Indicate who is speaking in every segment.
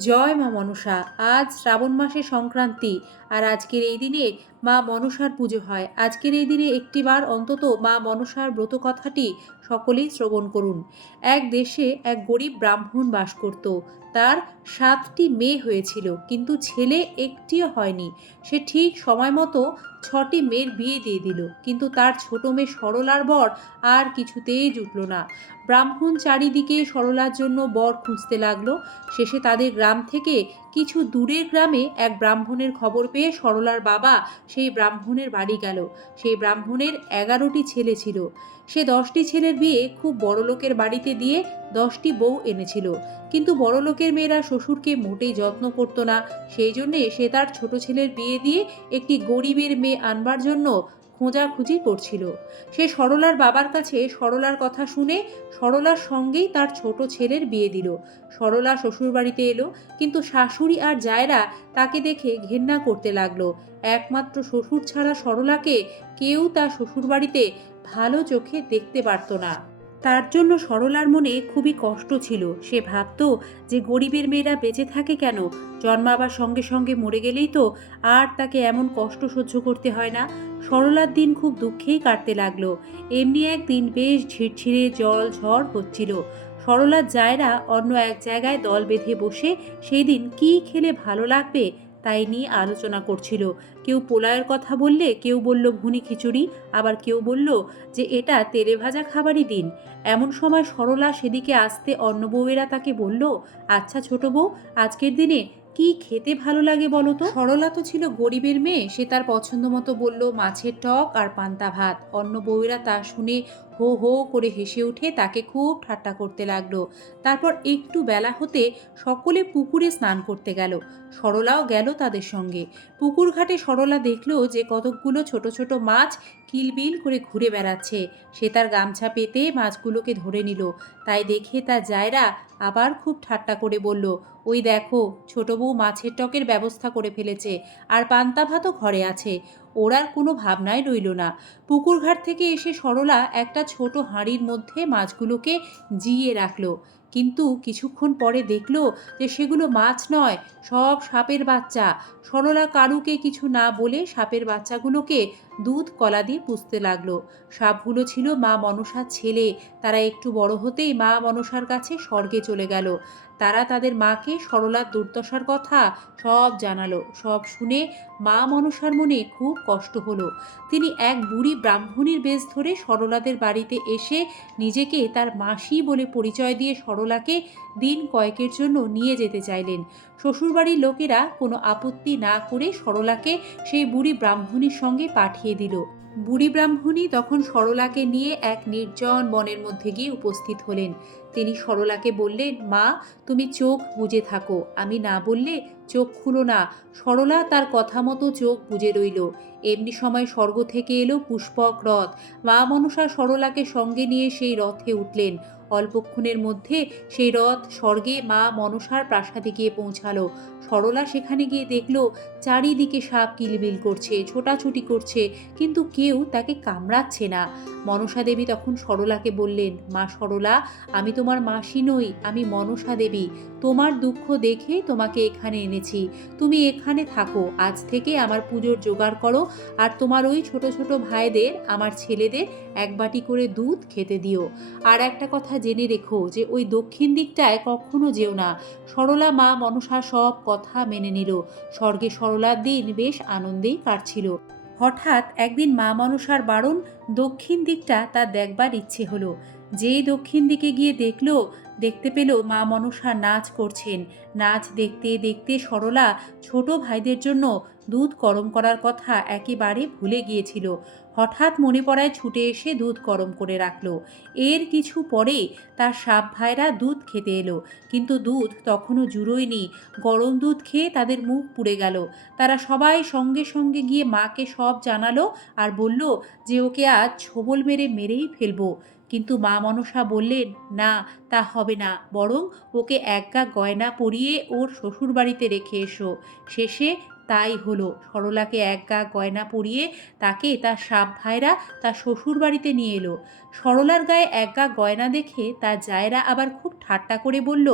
Speaker 1: জয় মা মনসা আজ শ্রাবণ মাসে সংক্রান্তি আর আজকের এই দিনে মা মনসার পুজো হয়। আজকের এই দিনে একটিবার অন্তত মা মনসার ব্রত কথাটি সকলেই শ্রবণ করুন। এক দেশে এক গরিব ব্রাহ্মণ বাস করত। তার সাতটি মেয়ে হয়েছিল, কিন্তু ছেলে একটিও হয়নি। সে ঠিক সময় মতো ছটি মেয়ের বিয়ে দিয়ে দিল, কিন্তু তার ছোট মেয়ে সরলার বর আর কিছুতেই জুটল না। ব্রাহ্মণ চারিদিকে সরলার জন্য বর খুঁজতে লাগল। শেষে তাদের গ্রাম থেকে কিছু দূরের গ্রামে এক ব্রাহ্মণের খবর পেয়ে সরলার বাবা সেই ব্রাহ্মণের বাড়ি গেল। সেই ব্রাহ্মণের এগারোটি ছেলে ছিল। সে দশটি ছেলের বিয়ে খুব বড় লোকের বাড়িতে দিয়ে দশটি বউ এনেছিল। কিন্তু বড় লোকের মেয়েরা শ্বশুরকে মোটেই যত্ন করতো না। সেই জন্যে সে তার ছোট ছেলের বিয়ে দিয়ে একটি গরিবের মেয়ে আনবার জন্য খোঁজাখুঁজি করছিল। সে সরলার বাবার কাছে সরলার কথা শুনে সরলার সঙ্গেই তার ছোট ছেলের বিয়ে দিল। সরলা শ্বশুরবাড়িতে এলো, কিন্তু শাশুড়ি আর জায়রা তাকে দেখে ঘেন্না করতে লাগল। একমাত্র শ্বশুর ছাড়া সরলাকে কেউ তার শ্বশুরবাড়িতে ভালো চোখে দেখতে পারত না। তার জন্য সরলার মনে খুবই কষ্ট ছিল। সে ভাবতো যে গরিবের মেয়েরা বেঁচে থাকে কেন? জন্মাবার সঙ্গে সঙ্গে মরে গেলেই তো আর তাকে এমন কষ্ট সহ্য করতে হয় না। সরলার দিন খুব দুঃখেই কাটতে লাগল। এমনি একদিন বেশ ঝিরঝিরে জল ঝড় হচ্ছিল। সরলার জায়রা অন্য এক জায়গায় দল বেঁধে বসে সেই দিন কী খেলে ভালো লাগবে? তাই নিয়ে আলোচনা করছিল। কেউ পোলায়ের কথা বললে, কেউ বলল ভুনি খিচুড়ি, আবার কেউ বলল যে এটা তেলে ভাজা খাবারই দিন। এমন সময় সরলা সেদিকে আসতে অন্য বউয়েরা তাকে বলল আচ্ছা ছোট বউ, আজকের দিনে কি খেতে ভালো লাগে বলো তো? সরলা তো ছিল গরিবের মেয়ে। সে তার পছন্দ মতো বলল, মাছের টক আর পান্তা ভাত। অন্য বউরা তা শুনে হো হো করে হেসে উঠে তাকে খুব ঠাট্টা করতে লাগল। তারপর একটু বেলা হতে সকলে পুকুরে স্নান করতে গেল। সরলাও গেল তাদের সঙ্গে। পুকুর ঘাটে সরলা দেখল যে কতকগুলো ছোট ছোট মাছ কিলবিল করে ঘুরে বেড়াচ্ছে। সে তার গামছা পেতে মাছগুলোকে ধরে নিল। তাই দেখে তার জায়রা আবার খুব ঠাট্টা করে বলল, ওই দেখো, ছোট বউ মাছের টকের ব্যবস্থা করে ফেলেছে, আর পান্তা ভাতও ঘরে আছে। ওর আর কোনো ভাবনাই রইল না। পুকুর ঘাট থেকে এসে সরলা একটা ছোট হাঁড়ির মধ্যে মাছগুলোকে জিয়ে রাখল। কিন্তু কিছুক্ষণ পরে দেখল যে সেগুলো মাছ নয়, সব সাপের বাচ্চা। সরলা কারুকে কিছু না বলে সাপের বাচ্চাগুলোকে দুধ কলা দিয়ে পুষতে লাগল। সাপগুলো ছিল মা মনসার ছেলে। তারা একটু বড় হতেই মা মনসার কাছে স্বর্গে চলে গেল। তারা তাদের মাকে সরলার দুর্দশার কথা সব জানালো। সব শুনে মা মনসার মনে খুব কষ্ট হলো। তিনি এক বুড়ি ব্রাহ্মণীর বেশ ধরে সরলাদের বাড়িতে এসে নিজেকে তার মাসি বলে পরিচয় দিয়ে সরলাকে দিন কয়েকের জন্য নিয়ে যেতে চাইলেন। শ্বশুরবাড়ির লোকেরা কোনো আপত্তি না করে সরলাকে সেই বুড়ি ব্রাহ্মণীর সঙ্গে পাঠিয়ে দিল। বুড়ি ব্রাহ্মণী তখন সরলাকে নিয়ে এক নির্জন বনের মধ্যে গিয়ে উপস্থিত হলেন। তিনি সরলাকে বললেন, মা, তুমি চোখ বুঝে থাকো। আমি না বললে চোখ খুলো না। সরলা তার কথা মতো চোখ বুজে রইল। এমনি সময় স্বর্গ থেকে এলো পুষ্পক রথ। মা মনসা সরলাকে সঙ্গে নিয়ে সেই রথে উঠলেন। অল্পক্ষণের মধ্যে সেই রথ স্বর্গে মা মনসার প্রাসাদে গিয়ে পৌঁছালো। সরলা সেখানে গিয়ে দেখল, চারিদিকে সাপ কিলবিল করছে, ছোটাছুটি করছে, কিন্তু কেউ তাকে কামড়াচ্ছে না। মনসা দেবী তখন সরলাকে বললেন, মা সরলা, আমি তোমার মাসি নই, আমি মনসা দেবী। তোমার দুঃখ দেখে তোমাকে এখানে এনেছি তুমি এখানে থাকো, আজ থেকে আমার পুজোর জোগাড় করো, আর তোমার ওই ছোট ছোট ভাইদের, আমার ছেলেদের এক বাটি করে দুধ খেতে দিও। আর একটা কথা জেনে রেখো যে ওই দক্ষিণ দিকটায় কখনো যেও না। সরলা মা মনসা সব কথা মেনে নিল। স্বর্গে সরলার দিন বেশ আনন্দেই কাটছিল। হঠাৎ একদিন মা মনসার বারণ দক্ষিণ দিকটা তার দেখবার ইচ্ছে হলো। যেই দক্ষিণ দিকে গিয়ে দেখল, দেখতে পেল মা মনসা নাচ করছেন। নাচ দেখতে দেখতে সরলা ছোট ভাইদের জন্য দুধ গরম করার কথা একেবারে ভুলে গিয়েছিল। হঠাৎ মনে পড়ায় ছুটে এসে দুধ গরম করে রাখল। এর কিছু পরে তার সাপ ভাইরা দুধ খেতে এলো। কিন্তু দুধ তখনও জুড়োয়নি। গরম দুধ খেয়ে তাদের মুখ পুড়ে গেল। তারা সবাই সঙ্গে সঙ্গে গিয়ে মাকে সব জানালো আর বলল যে, ওকে আজ ছোবল মেরে মেরেই ফেলব। কিন্তু মা মনসা বললেন, না, তা হবে না। বরং ওকে একগা গয়না পরিয়ে ওর শ্বশুরবাড়িতে রেখে এসো। শেষে তাই হলো। সরলাকে এক গা গয়না পরিয়ে তাকে তার সাপ ভাইরা তার শ্বশুর বাড়িতে নিয়ে এলো। সরলার গায়ে এক গা গয়না দেখে তার জায়রা আবার খুব ঠাট্টা করে বলল,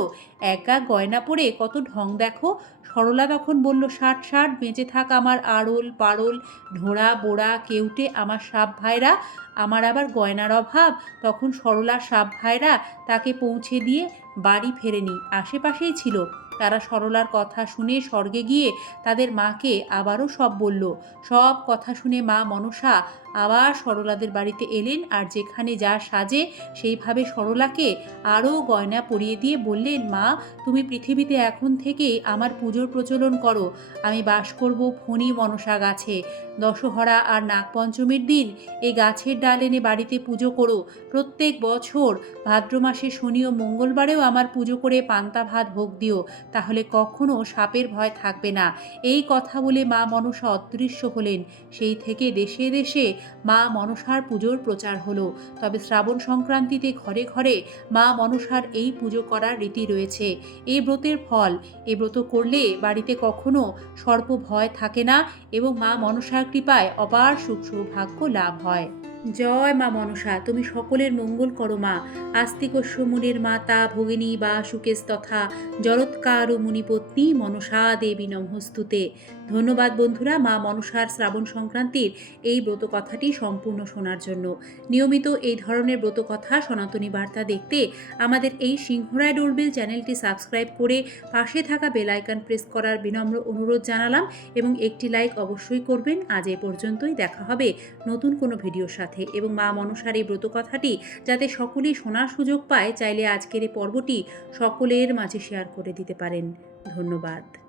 Speaker 1: এক গা গয়না পরে কত ঢং দেখো। সরলা তখন বলল, ষাট ষাট, বেঁচে থাক আমার আড়ল, পাড়ল ঢোড়া বোড়া, কেউটে, আমার সাপ ভাইরা। আমার আবার গয়নার অভাব। তখন সরলার সাপ ভাইরা তাকে পৌঁছে দিয়ে বাড়ি ফেরেনি, আশেপাশেই ছিল। তারা সরলার কথা শুনে স্বর্গে গিয়ে তাদের মাকে আবারও সব বলল। সব কথা শুনে মা মনসা আবার সরলাদের বাড়িতে এলেন আর যেখানে যা সাজে সেইভাবে সরলাকে আরও গয়না পরিয়ে দিয়ে বললেন, মা, তুমি পৃথিবীতে এখন থেকেই আমার পুজোর প্রচলন করো। আমি বাস করব ফণি মনসা গাছে। দশহরা আর নাগপঞ্চমীর দিন এই গাছের ডাল এনে বাড়িতে পুজো করো। প্রত্যেক বছর ভাদ্র মাসে শনি ও মঙ্গলবারেও আমার পুজো করে পান্তা ভাত ভোগ দিও। তাহলে কখনো সাপের ভয় থাকবে না। এই কথা বলে মা মনসা অদৃশ্য হলেন। সেই থেকে দেশে দেশে মা মনসার পুজোর প্রচার হলো। তবে শ্রাবণ সংক্রান্তিতে ঘরে ঘরে মা মনসার এই পুজো করার রীতি রয়েছে। এই ব্রতের ফল, এ ব্রত করলে বাড়িতে কখনো সর্প ভয় থাকে না এবং মা মনসার কৃপায় অপার সুখ সৌভাগ্য লাভ হয়। জয় মা মনসা, তুমি সকলের মঙ্গল করো মা। আস্তিকস্য মুনির মাতা, ভগিনী বা সুকেশ তথা জরৎকার ও মুনিপত্নী মনসা দেবী নমস্তুতে। ধন্যবাদ বন্ধুরা মা মনসার শ্রাবণ সংক্রান্তির এই ব্রত কথাটি সম্পূর্ণ শোনার জন্য। নিয়মিত এই ধরনের ব্রত কথা সনাতনী বার্তা দেখতে আমাদের এই সিংহরায় ডোরবেল চ্যানেলটি সাবস্ক্রাইব করে পাশে থাকা বেল আইকন প্রেস করার বিনম্র অনুরোধ জানালাম এবং একটি লাইক অবশ্যই করবেন। আজ এ পর্যন্তই, দেখা হবে নতুন কোনো ভিডিওর সাথে এবং মা মনসার এই ব্রত কথাটি যাতে সকলেই শোনার সুযোগ পায়, চাইলে আজকের এই পর্বটি সকলের মাঝে শেয়ার করে দিতে পারেন। ধন্যবাদ।